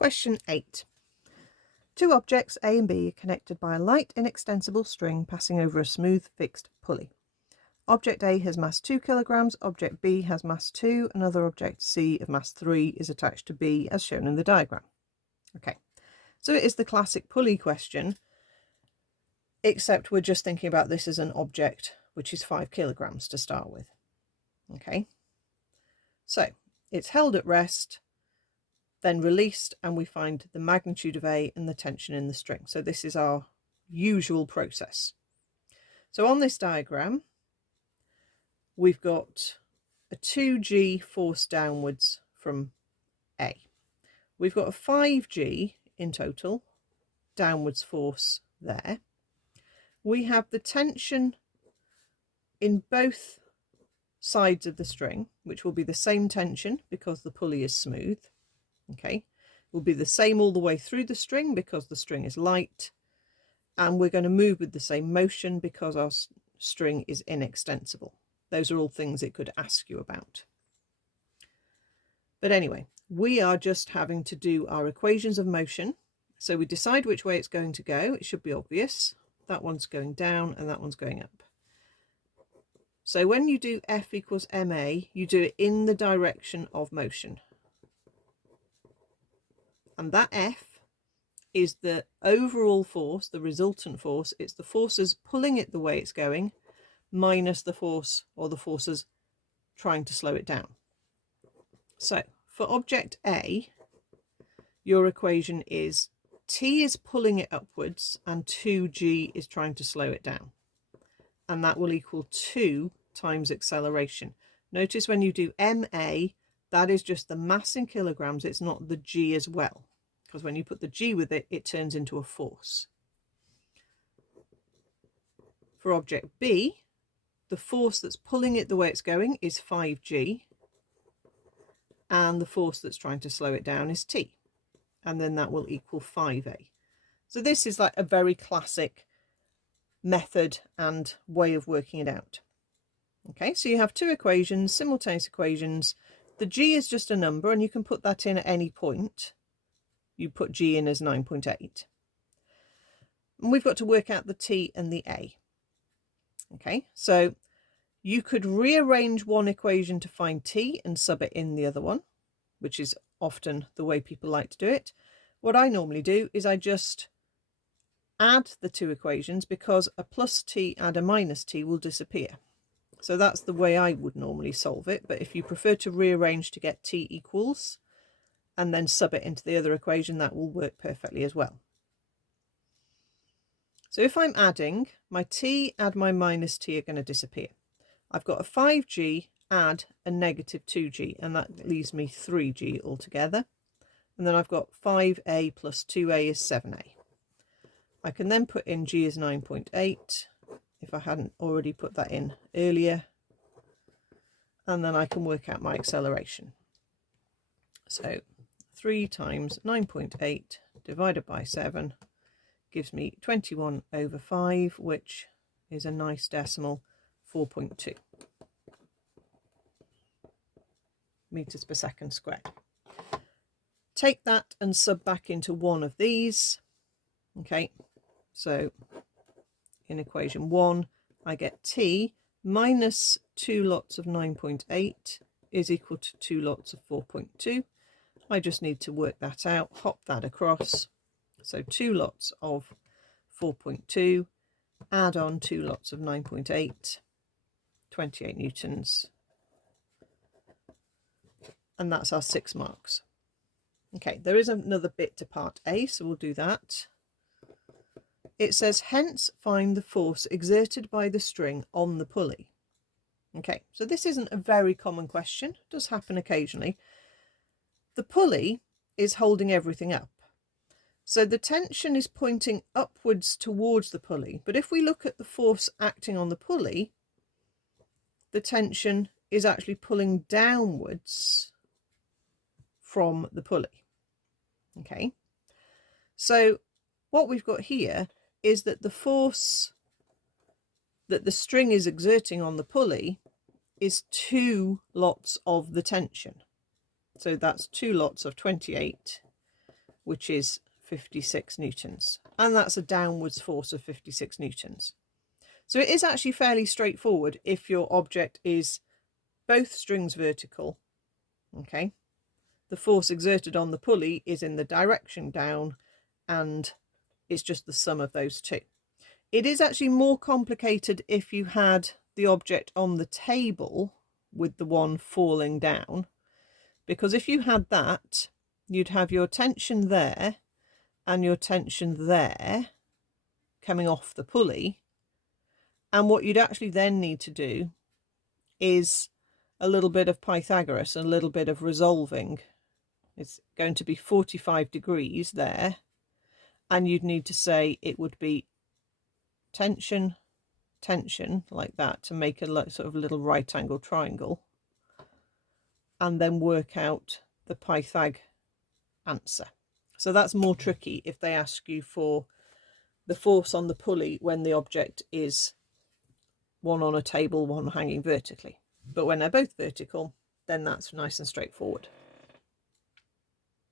Question 8. Two objects A and B are connected by a light inextensible string passing over a smooth fixed pulley. Object A has mass 2 kilograms, object B has mass 2, another object C of mass 3 is attached to B as shown in the diagram. Okay, so it is the classic pulley question, except we're just thinking about this as an object which is 5 kilograms to start with. Okay, so it's held at rest, then released, and we find the magnitude of A and the tension in the string. So this is our usual process. So on this diagram, we've got a 2G force downwards from A. We've got a 5G in total downwards force there. We have the tension in both sides of the string, which will be the same tension because the pulley is smooth. Okay, it will be the same all the way through the string because the string is light, and we're going to move with the same motion because our string is inextensible. Those are all things it could ask you about. But anyway, we are just having to do our equations of motion. So we decide which way it's going to go. It should be obvious. That one's going down and that one's going up. So when you do F equals ma, you do it in the direction of motion. And that F is the overall force, the resultant force. It's the forces pulling it the way it's going, minus the force or the forces trying to slow it down. So for object A, your equation is T is pulling it upwards and 2G is trying to slow it down. And that will equal 2 times acceleration. Notice when you do MA, that is just the mass in kilograms. It's not the G as well, because when you put the G with it, it turns into a force. For object B, the force that's pulling it the way it's going is 5G, and the force that's trying to slow it down is T, and then that will equal 5A. So this is like a very classic method and way of working it out. Okay, so you have two equations, simultaneous equations. The G is just a number, and you can put that in at any point. You put G in as 9.8. And we've got to work out the T and the A. Okay, so you could rearrange one equation to find T and sub it in the other one, which is often the way people like to do it. What I normally do is I just add the two equations because a plus T and a minus T will disappear. So that's the way I would normally solve it. But if you prefer to rearrange to get T equals and then sub it into the other equation, that will work perfectly as well. So if I'm adding, my T and my minus T are going to disappear. I've got a 5G add a negative 2G, and that leaves me 3G altogether. And then I've got 5A plus 2A is 7A. I can then put in G as 9.8 if I hadn't already put that in earlier. And then I can work out my acceleration. So 3 times 9.8 divided by 7 gives me 21 over 5, which is a nice decimal, 4.2 meters per second squared. Take that and sub back into one of these. Okay, so in equation 1, I get T minus 2 lots of 9.8 is equal to 2 lots of 4.2. I just need to work that out, hop that across. So 2 lots of 4.2, add on 2 lots of 9.8, 28 newtons. And that's our 6 marks. Okay, there is another bit to part A, so we'll do that. It says, hence find the force exerted by the string on the pulley. Okay, so this isn't a very common question. It does happen occasionally. The pulley is holding everything up. So the tension is pointing upwards towards the pulley. But if we look at the force acting on the pulley, the tension is actually pulling downwards from the pulley. Okay, so what we've got here is that the force that the string is exerting on the pulley is 2 lots of the tension. So that's 2 lots of 28 which is 56 newtons, and that's a downwards force of 56 newtons. So it is actually fairly straightforward if your object is both strings vertical. Okay, the force exerted on the pulley is in the direction down, and it's just the sum of those two. It is actually more complicated if you had the object on the table with the one falling down, because if you had that, you'd have your tension there and your tension there coming off the pulley, and what you'd actually then need to do is a little bit of Pythagoras and a little bit of resolving. It's going to be 45 degrees there, and you'd need to say it would be tension, tension, like that, to make a sort of little right angle triangle, and then work out the Pythag answer. So that's more tricky if they ask you for the force on the pulley when the object is one on a table, one hanging vertically. But when they're both vertical, then that's nice and straightforward.